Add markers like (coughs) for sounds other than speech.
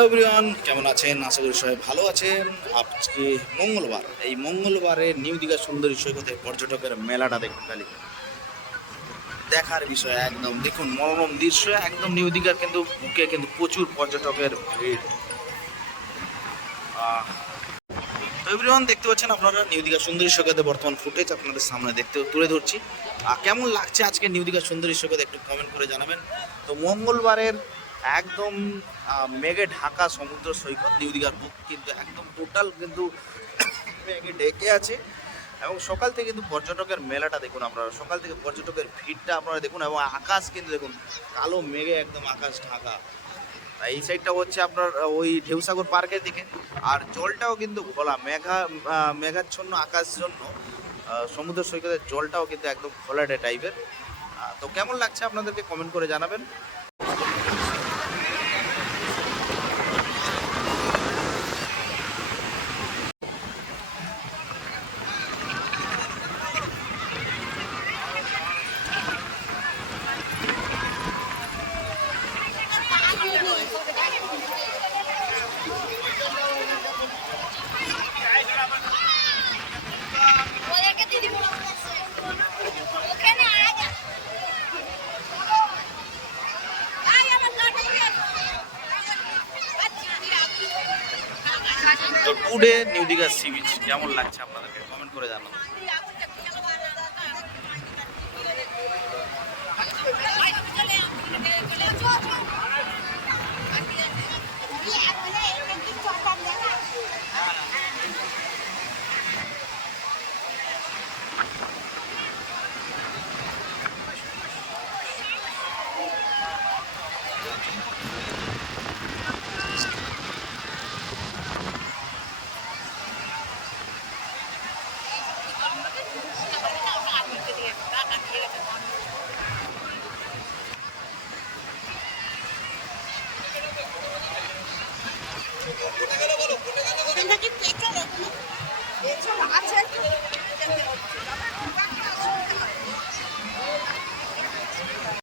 Everyone কেমন আছেন? আশা করি সবাই ভালো আছেন। আজকে মঙ্গলবার। এই মঙ্গলবারে নিউ দীঘা সুন্দরী সৈকতে পর্যটকের মেলাটা দেখুন খালি। দেখার বিষয় একদম, দেখুন, মনোরম দৃশ্য, একদম নিউ দীঘার কিন্তু বুকে কিন্তু প্রচুর পর্যটকের ভিড়। তো এভরিওয়ান দেখতে পাচ্ছেন আপনারা নিউ দীঘা সুন্দরী সৈকতে বর্তমান ফুটেজ, আপনাদের সামনে দেখতে তুলে ধরছি। আর কেমন লাগছে আজকে নিউ দীঘা সুন্দরী সৈকত একটু কমেন্ট করে জানাবেন। তো মঙ্গলবারের একদম মেঘে ঢাকা সমুদ্র সৈকত, নিউ দীঘার বুক কিন্তু একদম টোটাল কিন্তু (coughs) মেঘে ডেকে আছে। এবং সকাল থেকে কিন্তু পর্যটকের মেলাটা দেখুন আপনারা, সকাল থেকে পর্যটকের ভিড়টা আপনারা দেখুন এবং আকাশ কিন্তু দেখুন, কালো মেঘে একদম আকাশ ঢাকা। এই সাইডটা হচ্ছে আপনার, ওই ঢেউসাগর পার্কের দিকে। আর জলটাও কিন্তু ঘোলা, মেঘা মেঘাচ্ছন্ন আকাশ জন্য সমুদ্র সৈকতের জলটাও কিন্তু একদম ঘোলাটে টাইপের তো কেমন লাগছে আপনাদেরকে কমেন্ট করে জানাবেন। তো today new Digha sea beach কেমন লাগছে আপনাদেরকে কমেন্ট করে জানান